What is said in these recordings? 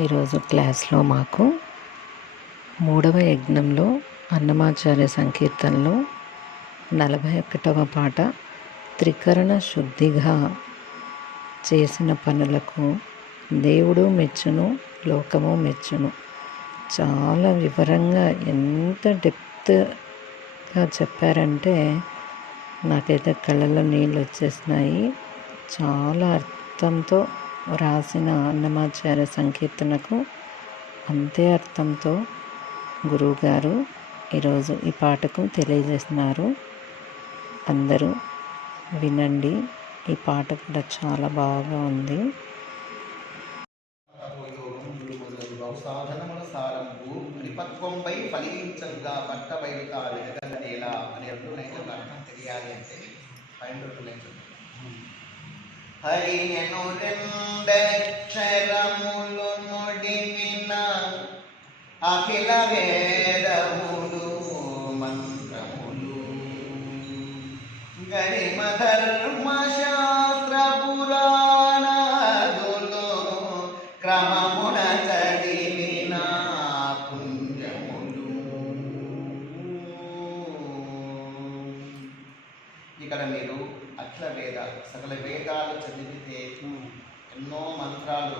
ఈరోజు క్లాస్లో మాకు 3వ యజ్ఞంలో అన్నమాచార్య సంకీర్తనలో 41వ పాట త్రికరణ శుద్ధిగా చేసిన పనులకు దేవుడు మెచ్చును, లోకము మెచ్చును. చాలా వివరంగా ఎంత డెప్త్గా చెప్పారంటే నాకైతే కళ్ళల్లో నీళ్ళు వచ్చేసినాయి. చాలా అర్థంతో రాసిన అన్నమాచార్య సంకీర్తనకు అంతే అర్థంతో గురువుగారు ఈరోజు ఈ పాటకు తెలియజేస్తున్నారు. అందరూ వినండి. ఈ పాట కూడా చాలా బాగా ఉంది. సాధనముల సారంభు పరిపక్వంపై ఫలించగా బట్ట బయలుతా వెలగలనేలా అని అంటున్నాయి. అర్థం తెలియాలి అంటే పైన హరిను రెండక్షరములు నుడివిన అఖిల వేదములు మంత్రములు గరిమ ధర్మ శాస్త్ర పురాణాదులు క్రమమున చదివిన పుణ్యములు. ఇక్కడ మీరు అఖిల వేద సకల వేదాలు చదివితే ఎన్నో మంత్రాలు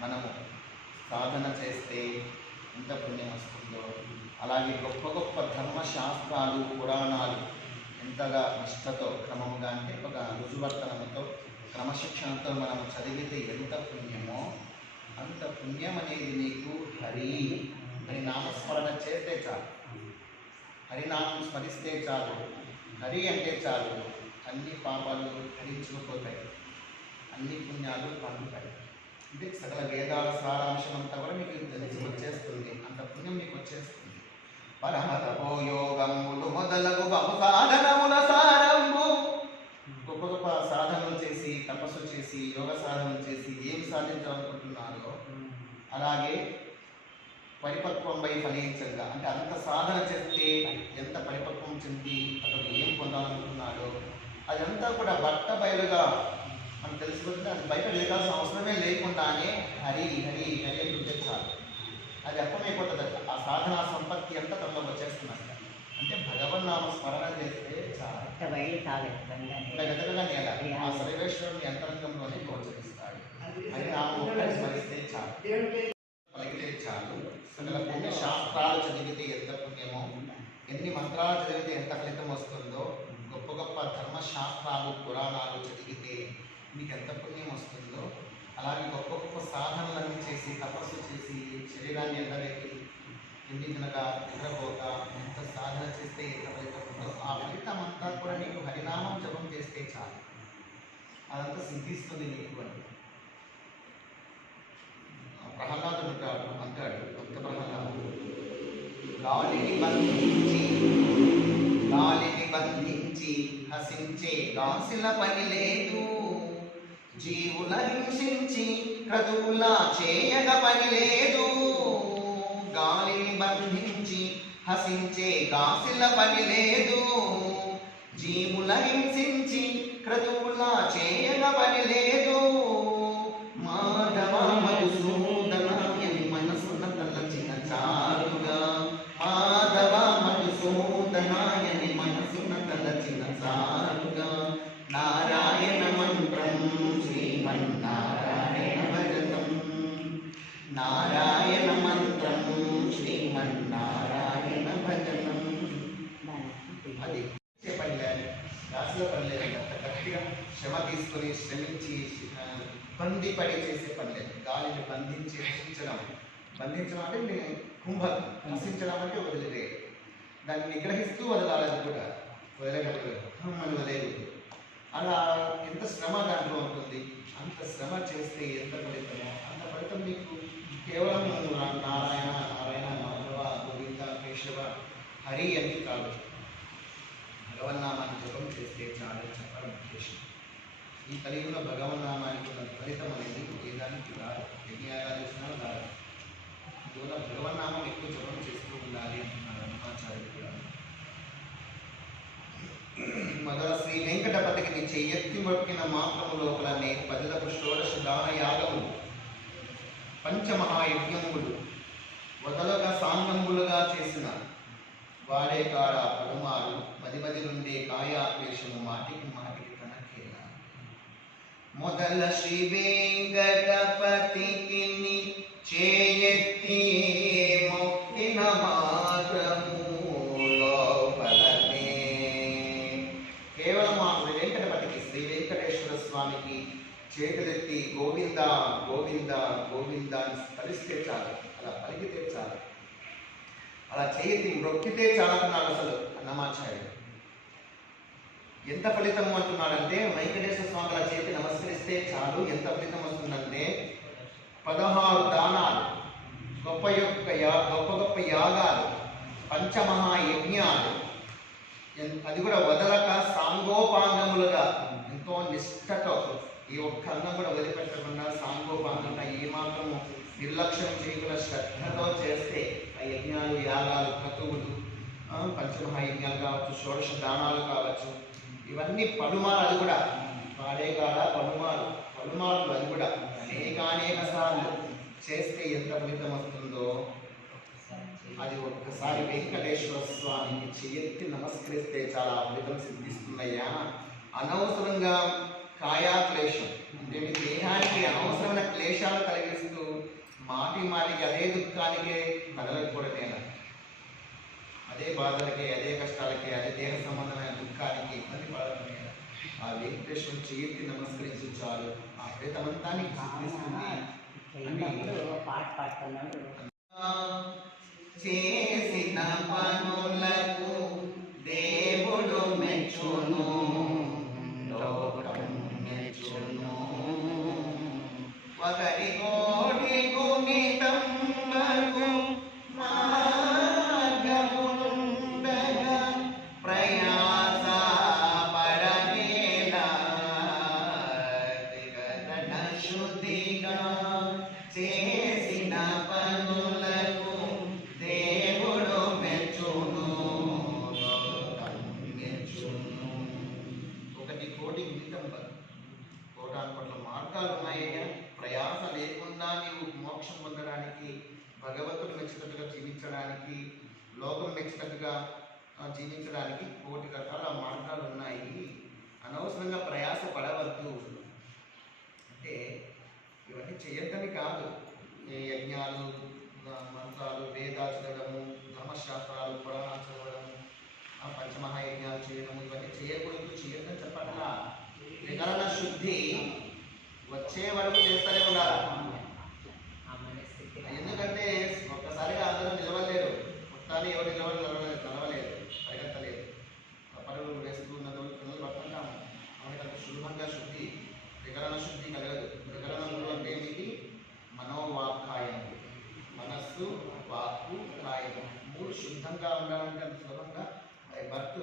మనము సాధన చేస్తే ఎంత పుణ్యం వస్తుందో, అలాగే గొప్ప గొప్ప ధర్మశాస్త్రాలు పురాణాలు ఎంతగా నిష్ఠతో క్రమముగా అంటే ఒక రుజువర్తనముతో క్రమశిక్షణతో మనము చదివితే ఎంత పుణ్యమో అంత పుణ్యం అనేది నీకు హరి నామస్మరణ చేస్తే చాలు, హరినామం స్మరిస్తే చాలు, హరి అంటే చాలు, అన్ని పాపాలు హరించుకుపోతాయి, అన్ని పుణ్యాలు పండుతాయి. అంటే సకల వేదాల సారాంశం అంతా కూడా మీకు తెలిసి వచ్చేస్తుంది, అంత పుణ్యం మీకు వచ్చేస్తుంది. పరమతపోయోగములు మొదలగు బహు సాధనముల సారంభు, గొప్ప గొప్ప సాధనలు చేసి తపస్సు చేసి యోగ సాధనలు చేసి ఏమి సాధించాలనుకుంటున్నారో అలాగే పరిపక్వంపై ఫలించగా అంటే అంత సాధన చేస్తే ఎంత పరిపక్వం చెంది అతను ఏం పొందాలనుకున్నాడో అదంతా కూడా బట్ట బయలుగా మనకు తెలిసిపోతుంది. అది బయట వేయాల్సిన అవసరమే లేకుండానే హరి హరి హరి అంటే చాలు, అది అర్థమైపోతుంది. ఆ సాధన సంపత్తి అంతా తనలో వచ్చేస్తున్నట్ట. అంటే భగవన్నామ స్మరణ చేస్తే చాలు, వెతకగానే ఎలా ఆ సర్వేశ్వరుని అంతరంగంలోనే గోచరిస్తాడు. అని నామం ఒక్కటి స్మరిస్తే చాలు, పలికితే చాలు. సకల పుణ్య శాస్త్రాలు చదివితే ఎంత పుణ్యమో, ఎన్ని మంత్రాలు చదివితే ఎంత ఫలితం వస్తుందో, గొప్ప గొప్ప ధర్మశాస్త్రాలు పురాణాలు చదివితే మీకు ఎంత పుణ్యం వస్తుందో, అలాగే గొప్ప గొప్ప సాధనలన్నీ చేసి తపస్సు చేసి శరీరాన్ని ఎండబెట్టి తిండి తినగా నిద్రపోక ఎంత సాధన చేస్తే ఎంత ఫలితం ఉందో ఆ ఫలితం అంతా కూడా నీకు హరినామం జపం చేస్తే చాలు, అదంతా సిద్ధిస్తుంది నీకు అని ప్రహ్లాదుడు అంటాడు. భక్త ప్రహ్లాదుడు గాలిని బంధించి హసించే గాసిల పని లేదు, జీవుల హింసించి క్రతువులా చేయగ పని లేదు. గాలిని బంధించి హసించే గాసిల పని లేదు, జీవుల హింసించి క్రతువులా చేయగ పని లేదు. మాధవ మధుసూదనాయని మనసున తలచిన చాలుగా, మాధవ మధుసూదనాయని మనసున తలచిన చాలుగా. నారాయణ మంత్రం శ్రీమన్నారాయణ భజనం, నారాయణ మంత్రం శ్రీమన్నారాయణ భజనం. అది పని లేదు, రాసులో పని లేదు, గట్టిగా శ్రమ తీసుకొని శ్రమించి బందిపడి చేసే పని లేదు. గాలిని బంధించి హసించడం అంటే కుంభం, హసించడం అంటే వదిలివేయడం, దాన్ని నిగ్రహిస్తూ వదలాలి, కూడా వదిలేటప్పుడు మనం వదిలేదు. అలా ఎంత శ్రమ దాంట్లో ఉంటుంది, అంత శ్రమ చేస్తే ఎంత ఫలితమో అంత ఫలితం మీకు కేవలం నారాయణ నారాయణ మాధవ గోవింద కేశవ హరి అని కాదు, భగవన్నామాన్ని జపం చేస్తే చాలా చెప్పడం ఉద్దేశం. ఈ కలియుగంలో భగవన్నామానికి ఉన్న ఫలితం అనేది ఏ దానికి రాదు, యజ్ఞయాగాలు ఇచ్చినా రాదు. అందువల్ల భగవన్నామం ఎక్కువ జపం చేస్తూ ఉండాలి అంటున్నారు అన్నమాచార్యులు కూడా. మొదల శ్రీ వెంకటపతికి నీ చెయ్యెత్తి మొక్కిన మాత్రము లోపలనే 10లకు షోడశ దాన యాగములు పంచమహాయజ్ఞములు వదలగా సాంగంబులుగా చేసిన వాడే కాడ పలుమారు మది నుండే కాయాక్లేశము మాటికి మాటికి తనకేలా మొదల శ్రీ వెంకటపతికి చేయెత్తి మొక్కిన మాత్రము లోపలనే కేవలం ఆ వెంకటపతికి శ్రీ వెంకటేశ్వర స్వామికి చేతులెత్తి గోవింద గోవింద గోవింద అని తలిస్తే చాలు, అలా పలికితే చాలు, అలా చేయెత్తి మొక్కితే చాలన్నాడు అసలు అన్నమాచార్యుడు. ఎంత ఫలితం అంటున్నాడంటే వెంకటేశ్వర స్వామి అలా చేతి నమస్కరిస్తే చాలు ఎంత ఫలితం వస్తుందంటే 16 దానాలు, గొప్ప గొప్ప యాగాలు, పంచమహాయజ్ఞాలు, అది కూడా వదలక సాంగోపాంగములుగా ఎంతో నిష్ఠతో ఈ ఒక్క అన్నం కూడా వదిలిపెట్టకుండా సాంగోపాంగంగా ఏమాత్రము నిర్లక్ష్యం చేయకుండా శ్రద్ధతో చేస్తే ఆ యజ్ఞాలు యాగాలు క్రతువులు పంచమహాయజ్ఞాలు కావచ్చు, షోడశ దానాలు కావచ్చు, ఇవన్నీ పలుమారు, అది కూడా వాడే కాడ పలుమారు అది కూడా అనేక సార్లు చేస్తే ఎంత ఫలితం వస్తుందో అది ఒక్కసారి వెంకటేశ్వర స్వామికి చేయెత్తి నమస్కరిస్తే చాలా ఫలితం సిద్ధిస్తుందయ్యా. అనవసరంగా కాయాక్లేశం అంటే మీ దేహానికి అనవసరమైన క్లేశాలు కలిగిస్తూ మాటికి అదే దుఃఖానికే తగలకూడదేనా, అదే బాధలకే, అదే కష్టాలకే, అదే దేహ సంబంధమైన దుఃఖానికి ఇబ్బంది పడటమే. ఆ వెంకటేశ్వరుని చేయెత్తి నమస్కరించి చాలు ఆ ఫలితమంతా నీకు సిద్ధిస్తుంది అని పాట పాడుతున్నాడు. చేసిన పనులకు దేవుడు మెచ్చును, లోకం మెచ్చును, ఒకరి కోటి గుణితం వరకు మార్గముండగా ప్రయాస పడనేలా త్రికరణ శుద్ధిగా చేసిన పనులకు దేవుడు మెచ్చును, లోకం మెచ్చును. ఒకటి కోటి గుణితం వరకు, కోటాను పట్ల మార్గాలు ఉన్నాయ్యా. ప్రయాస లేకుండా నీవు మోక్షం పొందడానికి, భగవంతుడు మెచ్చేటట్టుగా జీవించడానికి, లోకం మెచ్చేటట్టుగా జీవించడానికి కోటి రకాల మార్గాలు ఉన్నాయి. అనవసరంగా ప్రయాస పడవద్దు అంటే ఇవన్నీ చేయొద్దని కాదు. యజ్ఞాలు, మంత్రాలు, వేదాలు చదవడము, ధర్మశాస్త్రాలు, పురాణాలు చదవడము, పంచమహాయజ్ఞాలు చేయడము, ఇవన్నీ చేయొద్దని చెప్పట్లా. త్రికరణ శుద్ధి వచ్చే వరకు చేస్తూనే ఉండాలి. ఎందుకంటే ఒక్కసారిగా అందరూ నిలవలేరు, మొత్తాన్ని ఎవరు నడవలేదు, పరిగెత్తలేదు, పరుగులు వేస్తూ పిల్లలు పడుతుంటాము. మనకంత సులభంగా శుద్ధి, త్రికరణ శుద్ధి కలగదు. త్రికరణములు అంటే ఏమిటి? మనోవాక్కాయము, మనస్సు, వాక్కు, కాయము, మూడు శుద్ధంగా ఉండాలంటే అంత సులభంగా భర్త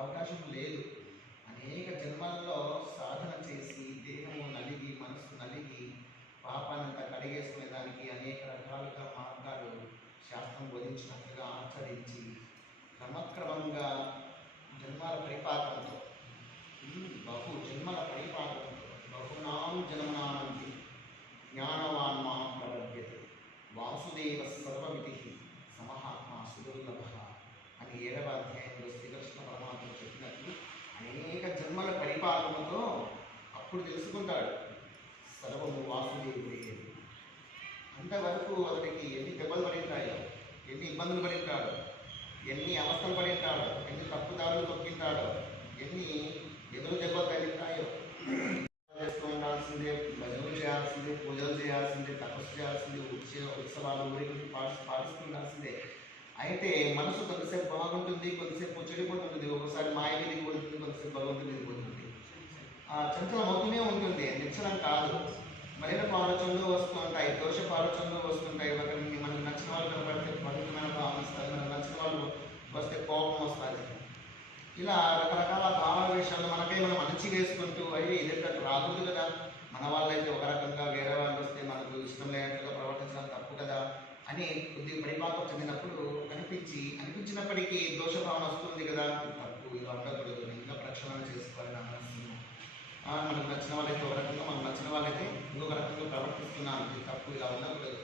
అవకాశం లేదు. అనేక జన్మల్లో సాధన చేసి దేహము నలిగి మనస్సు నలిగి పాపానంతా కడిగేసుకునే దానికి అనేక రకాలుగా మార్గాలు శాస్త్రం బోధించినట్లుగా ఆచరించి క్రమక్రమంగా జన్మాల పరిపాకంతో బహునాం జన్మనామంతి జ్ఞానవాన్ మాం ప్రపద్యతే వాసుదేవ సర్వమితి సమహాత్మా సుదుర్లభ అని 7వ అధ్యాయంలో శ్రీకృష్ణ పరమాత్మ చెప్పినట్లు అనేక జన్మల పరిపాలనతో అప్పుడు తెలుసుకుంటాడు సర్వము వాసుదేవుడే. అంతవరకు అతనికి ఎన్ని దెబ్బలు పడింటాయో, ఎన్ని ఇబ్బందులు పడింటాడో, ఎన్ని అవస్థలు పడింటాడో, ఎన్ని తప్పుదారులు తొక్కింటాడో, ఎన్ని ఎదురు దెబ్బలు తగిలింటాయో. చేస్తూ ఉండాల్సిందే, భజనలు చేయాల్సిందే, పూజలు చేయాల్సిందే, తపస్సు చేయాల్సిందే, ఉత్సవాలు ఊరికి పాటిస్తూ ఉండాల్సిందే. అయితే మనసు కొంతసేపు బాగుంటుంది, కొంతసేపు చెడిపోతుంటుంది, ఒకసారి మాయ మీదకి పోతుంది, కొంతసేపు భగవంతుడి మీదకి పోతుంది. చంచలం అవుతూనే ఉంటుంది, నిశ్చలం కాదు. మరినపు ఆలోచనలు వస్తూ ఉంటాయి, దోషపు ఆలోచనలు వస్తుంటాయి. మనకు నచ్చిన వాళ్ళు కనపడితే పవిత్రమైన భావన వస్తుంది, మనకు నచ్చిన వాళ్ళు వస్తే కోపం వస్తుంది. ఇలా రకరకాల భావావేశాలు మనకై మనం అణచి వేసుకుంటూ అయ్యి ఇదేంటట్టు రాకూడదు కదా, మన వాళ్ళైతే ఒక రకంగా, వేరే వాళ్ళు వస్తే మనకు ఇష్టం లేనట్టుగా ప్రవర్తించడం తప్పు కదా అని కొద్దిగా పరిపాకం చెందినప్పుడు అనిపించినప్పటికీ దోషభావన వస్తుంది కదా, తప్పు, ఇలా ఉండకూడదు, ఇంకా ప్రక్షాళన చేసుకోవాలి నా మనస్సును మనకు నచ్చిన వాళ్ళైతే ఒక రకంగా, మనకు నచ్చిన వాళ్ళైతే ఇంకొక రకంగా ప్రవర్తిస్తున్నాను, ఇది తప్పు, ఇలా ఉండకూడదు.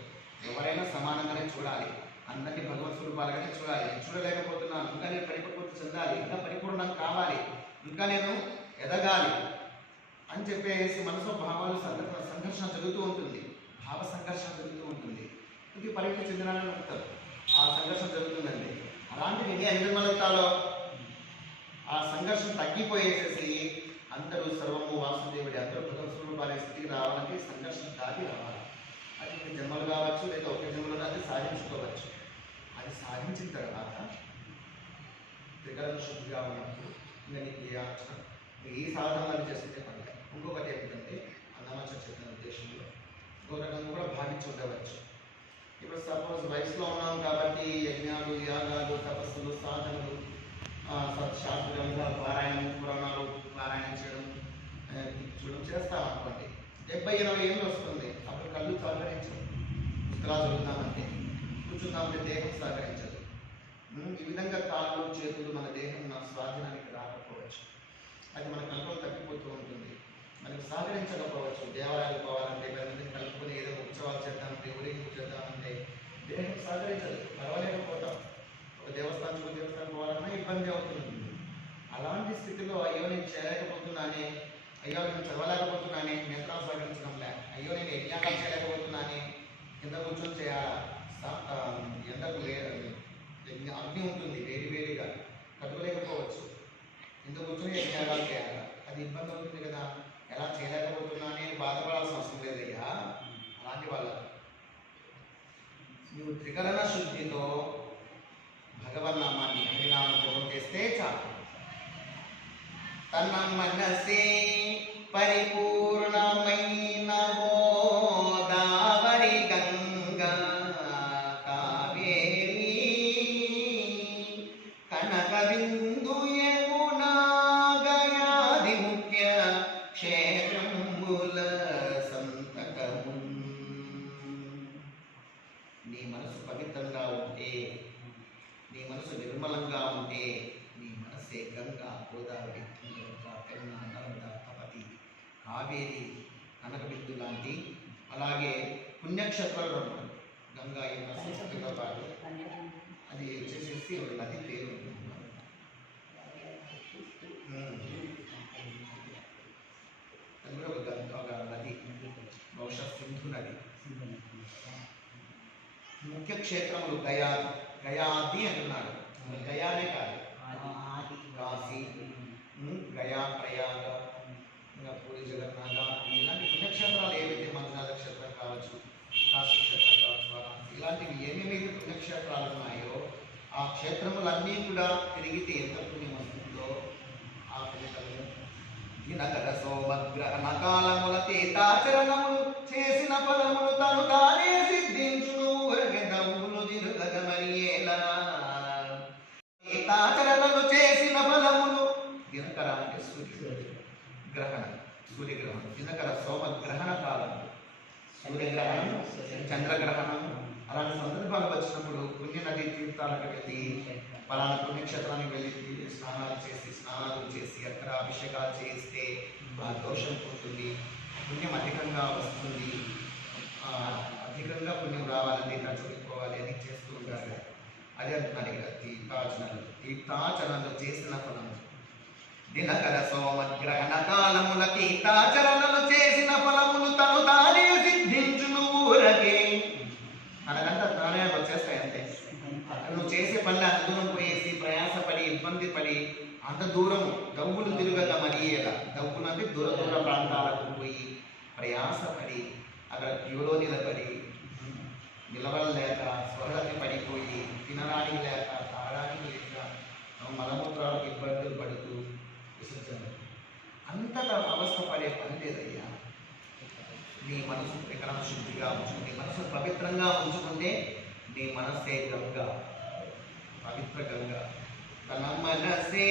ఎవరైనా సమానంగానే చూడాలి, అందరినీ భగవత్ స్వరూపాలుగానే చూడాలి. నేను చూడలేకపోతున్నాను, ఇంకా నేను పరిపక్వత చెందాలి, ఇంకా పరిపూర్ణం కావాలి, ఇంకా నేను ఎదగాలి అని చెప్పేసి మనసులో భావాలు సంఘర్షణ జరుగుతూ ఉంటుంది, భావ సంఘర్షణ జరుగుతూ ఉంటుంది. ఇది పరిపక్వత చెందినాలని అర్థం. ఆ సంఘర్షణ జరుగుతుందండి. అలాంటివి నిర్మలతాలో ఆ సంఘర్షణ తగ్గిపోయేసేసి అందరూ సర్వము వాసుదేవుడి, అందరూ భగవత్ స్వరూపాలే స్థితికి రావాలంటే సంఘర్షణ దాటి రావాలి. అది ఒక జన్మలు కావచ్చు, లేదా ఒక జన్మలో అది సాధించుకోవచ్చు. అది సాధించిన తర్వాత త్రికరణ శుద్ధిగా ఉన్నప్పుడు ఇంకా నీకు ఏ ఆలోచన, ఈ సాధనలు చేస్తుంటే పర్లేదు. ఇంకొకటి ఏమిటంటే అన్నమాచార్య చెప్పిన ఉద్దేశంలో ఇంకో రకంగా కూడా భావించి ఉండవచ్చు. ఇప్పుడు సపోజ్ వయసులో ఉన్నాం కాబట్టి యజ్ఞాలు, యాగాలు, తపస్సులు, సాధనలు, శాస్త్ర గ్రంథాలు పారాయణం, పురాణాలు పారాయణం చేయడం చేస్తాం అనుకోండి. 70-80 ఏళ్ళు వస్తుంది, అప్పుడు కళ్ళు సహకరించదు. పుస్తకాలు చదువుతామంటే, కూర్చుందామంటే దేహం సహకరించదు. ఈ విధంగా కాళ్ళు చేతులు మన దేహం స్వాధీనానికి రాకపోవచ్చు. అది మన కల్పన తగ్గిపోతూ ఉంటుంది, మనకు సహకరించకపోవచ్చు. దేవాలయాలు పోవాలంటే, మందిని కలుపుకొని ఏదో ఉత్సవాలు చేద్దామంటే, ఊరేగింపు చేద్దామంటే దేహం సహకరించదు, పర్వాలేకపోతాం. ఒక దేవస్థానం పోవాలన్నా ఇబ్బంది అవుతుంది. అలాంటి స్థితిలో అయ్యో నేను చేయలేకపోతున్నానే, అయ్యో నేను చదవలేకపోతున్నానే, నేత్రాలు సహకరించడంలే, అయ్యో నేను యజ్ఞాలు చేయలేకపోతున్నానే, కింద కూర్చొని చేయాలా, ఎండకు అగ్ని ఉంటుంది వేడిగా, కట్టుకోలేకపోవచ్చు, కింద కూర్చొని యజ్ఞాలు చేయాలా, అది ఇబ్బంది అవుతుంది కదా. ఎలా చేయలేకపోతున్నానే బాధపడాల్సిన అవసరం లేదయ్యా. అలాంటి వాళ్ళ నువ్వు త్రికరణ శుద్ధితో భగవన్నామాన్ని హరినామ జపం చేస్తే చాలు. తన మనసే పరిపూర్ణమైన గోదావరి, గంగా, కావేరి, కనక బిందు, యమునా, గయాది ముఖ్య క్షేత్రముల సంతకము. నీ మనసు పవిత్రంగా ఉంటే, నీ మనసు నిర్మలంగా ఉంటే, నీ మనసే గంగా, గోదావరి, తుంగభద్ర, పెన్నా, నర్మదా, తపతి, కావేరి, కనకబిందు లాంటి, అలాగే పుణ్యక్షేత్రాలు గంగా, యమున పాటు అది వచ్చేసేసి ఒక నది పేరు ఉంటుంది. అది కూడా ఒక నది, బహుశా సింధు నది. ముఖ్య క్షేత్రములు గయాది అంటున్నాడు. గయానే కాదు, కాశీ, గయా, ప్రయాగ, ఇంకా పూరి జగన్నాథ, ఇలాంటి పుణ్యక్షేత్రాలు ఏవైతే మంత్రాల క్షేత్రం కావచ్చు, కాశీ క్షేత్రం కావచ్చు, ఇలాంటివి ఏమేమైతే పుణ్యక్షేత్రాలు ఉన్నాయో ఆ క్షేత్రములన్నీ కూడా తిరిగితే ఎంత పుణ్యం వస్తుందో ఆ ఫలితము. దినకర సోమగ్రహణ కాలముల తీతాచరణములు చేసిన ఫలములు తను తానే సిద్ధించును, దమ్ములు దిరుగమరియేలా. తీతాచరణలు చేసిన ఫలములు, దినకర అంటే సూర్యగ్రహణం, దినకర సోమగ్రహణ కాలం, సూర్యగ్రహణం, చంద్రగ్రహణం, అలాంటి సందర్భాలు వచ్చినప్పుడు పుణ్య నదీ తీర్థాలకు వెళ్ళి, పలానా పుణ్యక్షేత్రానికి వెళ్ళి స్నానాలు చేసి అక్కడ అభిషేకాలు చేస్తే ఆ దోషం పోతుంది, పుణ్యం అధికంగా వస్తుంది. అధికంగా పుణ్యం రావాలని ఇట్లా చూపించుకోవాలి అని చేస్తూ ఉంటారు. అదే అంటున్నారు ఇక్కడ, తీర్థాచరణలు చేసిన ఫలము. దినకర సోమగ్రహణ కాలముల తీర్థాచరణలు చేసిన ఫలములు తను తానే సిద్ధించును ఊరకే. మనకంతా తానే వచ్చేస్తాయి అంతే. అక్కడ నువ్వు చేసే పనులు అంత దూరం పోయేసి ప్రయాసపడి ఇబ్బంది పడి అంత దూరము దవ్వులు తిరగక మరియేలా, దవ్వులు అంటే దూర ప్రాంతాలకు పోయి ప్రయాసపడి అక్కడ క్యూలో నిలబడి నిలవలేక స్వరలకి పడిపోయి తినడానికి లేక తాగడానికి లేక మలమూత్రాలకు ఇబ్బందులు పడుతూ విసర్జన అంతగా అవస్థ పడే పని లేదయ్యా. నీ మనసు త్రికరణ శుద్ధిగా ఉంచు, నీ మనసు పవిత్రంగా ఉంచుకుంటే నీ మనసే గంగా, పవిత్ర గంగా. తన మనసే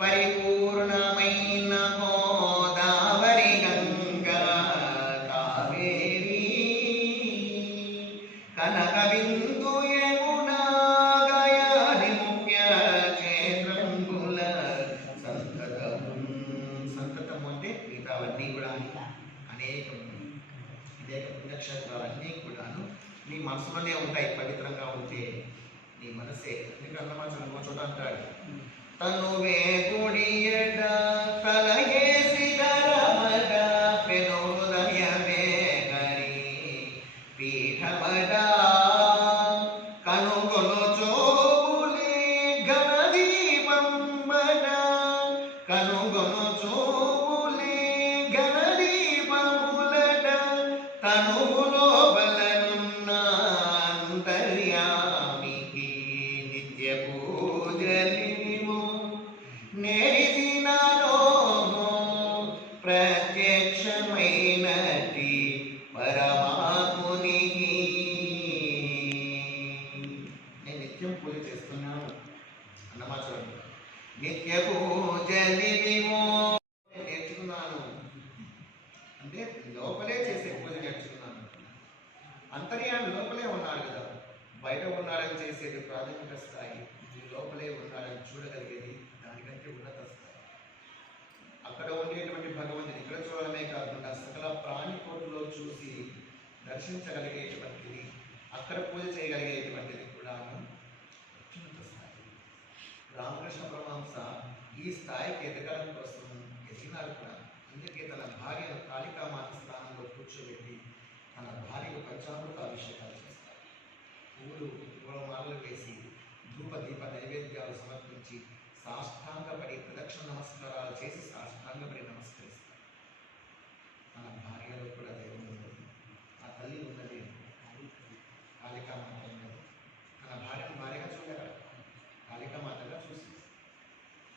పరిపూర్ణమైన గోదావరి, గంగా, కావేరి, కనక బిందు, యమునా, గయాది ముఖ్య క్షేత్రముల సంతతము. సంతతము అంటే మనసులోనే ఉంటాయి పవిత్రంగా ఉంటే. నీ మనసే ఎందుకంటే అన్నమాచారం ఇంకో చోట అంటాడు, తనువే గుడియడ కలగేసి ధరమడ పెనుదయమే గరి పీఠమడ కనుగొను చోపులే ఘనదీపంబడ కనుగొను చోపులే ఘనదీపములడ తనువులో బలనున్న అంతర్యామికి నిత్య పూజలివో నేరిదినాలో ప్రత్యక్షమైనటి పరమాత్మునికి నేను నిత్యం పూజ చేస్తున్నాను అన్నమాచారం. నిత్య పూజలివో నేర్చుకున్నాను అంటే లోపలే చేసే పూజ నేర్చుకున్నాను. అంతర్యామి లోపలే ఉన్నాడు కదా, బయట ఉన్నాడని చేసేది ప్రాథమిక స్థాయి, లోపలే ఉన్నాడని చూడగలిగేది దానికంటే ఉన్నత స్థాయి. అక్కడ ఉండేటువంటి భగవంతుని ఇక్కడ చూడడమే కాకుండా సకల ప్రాణికోటిలో చూసి దర్శించగలిగేటువంటిది, అక్కడ పూజ చేయగలిగేటువంటిది కూడా అత్యున్నత స్థాయి. రామకృష్ణ పరమహంస ఈ స్థాయికి ఎదగడం కోసం ఎదిగినాడు కూడా. అందుకే తన భార్యను కాళికామాత స్థానంలో కూర్చోబెట్టి తన భార్యకు పంచామృత అభిషేకాలు చేస్తారు. పూలు పూలమాలలు వేసి ధూప దీప నైవేద్యాలు సమర్పించి సాష్టాంగపడి ప్రదక్షిణ నమస్కారాలు చేసి సాష్టాంగపడి నమస్కరిస్తారు. తన భార్యలో కూడా దైవం ఉన్నది, ఆ తల్లి ఉన్నది, కాళికామాత ఉన్నది. తన భార్యను భార్యగా చూడగలరు, కాళికామాతగా చూసి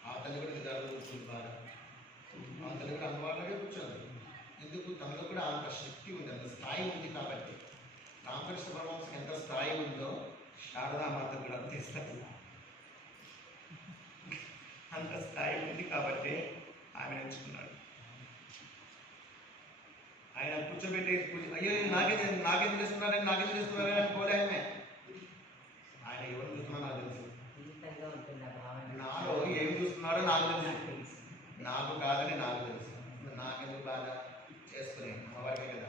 ఆ తల్లి కూడా గర్వ కూర్చుంది బాగా. ఆ తల్లి కూడా అమ్మవారిలోనే కూర్చోండి. ఎందుకు? తనలో కూడా అంత శక్తి ఉంది, అంత స్థాయి ఉంది. కాబట్టి రామకృష్ణ పరమహంసకి ఎంత స్థాయి ఉందో శారదామాత కూడా అంత స్థాయి, అంత స్థాయి ఉంది. కాబట్టి ఆమె ఎంచుకున్నాడు. ఆయన కూర్చోబెట్టి అయ్యో నాకేం చేస్తున్నారని అనుకోలే ఆమె. ఆయన ఎవరు చూస్తున్నా నాకు తెలుసు, నాలో ఏం చూస్తున్నారో నాకు తెలుసు, నాకు కాదని నాకు తెలుసు. నాకెందుకు బాగా చేసుకుని అమ్మవారికే కదా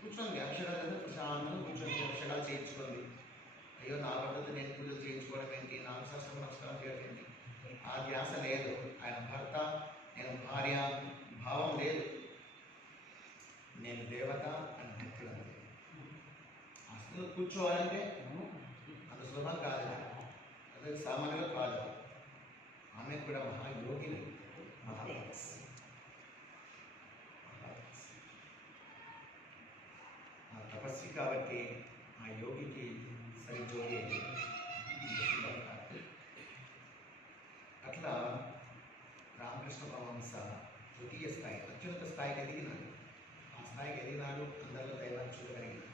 కూర్చోండి, అక్షరాలు ప్రశాంతంగా కూర్చొని అక్షరాలు చేయించుకోండి. అయ్యో నా పద్ధతి నేను పూజలు చేయించుకోవడం ఏంటి, నాకు శాస్త్రం నమస్కారం చేయడం ఏంటి, ఆ ధ్యాస లేదు. ఆయన భర్త, నేను భార్య భావం లేదు, నేను దేవత అని భక్తులు. అసలు కూర్చోవాలంటే అంత సులభం కాదు, అదే సామాన్యులు కాదు. ఆమె కూడా మహాయోగిని, మహాతపస్వి. ఆ తపస్వి కాబట్టి ఆ యోగికి సరిజోడే అట్లా రామకృష్ణ పరమహంస తృతీయ స్థాయి, అత్యున్నత స్థాయికి ఎదిగినాడు. ఆ స్థాయికి ఎదిగినాడు, అందరిలో దైవాన్ని చూడగలిగినాడు.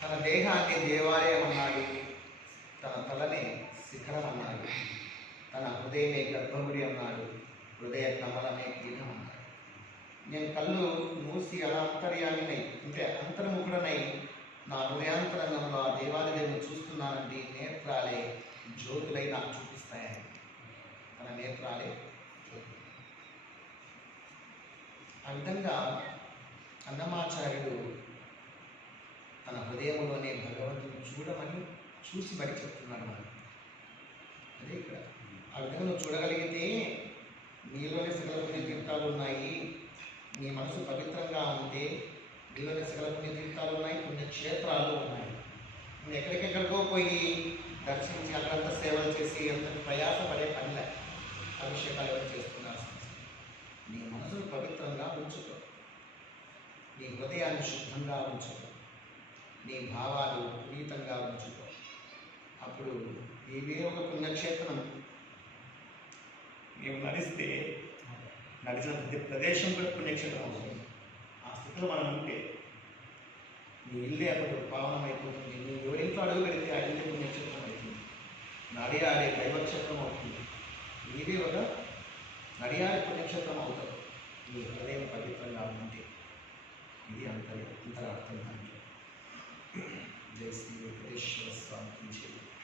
తన దేహాన్ని దేవాలయం అన్నాడు, తన తలని శిఖరం అన్నాడు, తన హృదయమే గర్భగుడి అన్నాడు, హృదయ కమలమే పీఠం అన్నాడు. నేను కళ్ళు మూసి అలా అంతర్యామినై అంటే అంతర్ముఖుడనై నా హృదయాంతరంగంలో ఆ దేవాలయాన్ని చూస్తున్నానంటే నేత్రాలే జ్యోతులై నాకు చూపిస్తాయని. తన నేత్రాలే జ్యోతులు. ఆ విధంగా అన్నమాచార్యుడు తన హృదయంలోనే భగవంతుని చూడమని చూసి మరి చెప్తున్నాడు మనకు. అదే ఇక్కడ ఆ విధంగా నువ్వు చూడగలిగితే నీలోనే సకల పుణ్య తీర్థాలు ఉన్నాయి. నీ మనసు పవిత్రంగా ఉంటే నీలోనే సకల పుణ్య తీర్థాలు ఉన్నాయి, పుణ్యక్షేత్రాలు ఉన్నాయి. నువ్వు ఎక్కడికెక్కడికో పోయి దర్శించి అక్కడంతా సేవలు చేసి అంత ప్రయాసపడే పనిలే. అభిషేకాలు ఎవరు చేస్తున్నారు? నీ మనసును పవిత్రంగా ఉంచుకో, నీ హృదయాన్ని శుద్ధంగా ఉంచుకో, నీ భావాలు పునీతంగా ఉంచుకో. అప్పుడు నీవే ఒక పుణ్యక్షేత్రం. నీవు నడిస్తే నడిచిన ప్రతి ప్రదేశం కూడా పుణ్యక్షేత్రం అవుతుంది. ఆ స్థితిలో మనం ఉంటే నీ ఇల్లే అప్పుడు పావనమైపోతుంది. నువ్వు ఎవరింట్లో అడుగు పెడితే ఆ ఇల్లే పుణ్యక్షేత్రం అవుతుంది, నడియాడే దైవక్షేత్రం అవుతుంది. నీవే ఒక నడియాడే పుణ్యక్షేత్రం అవుతావు నీ హృదయం పవిత్రంగా ఉంటే. ఇది అంతరార్థం దాంట్లో. జై శ్రీ వెంకటేశ్వర స్వామికి జై.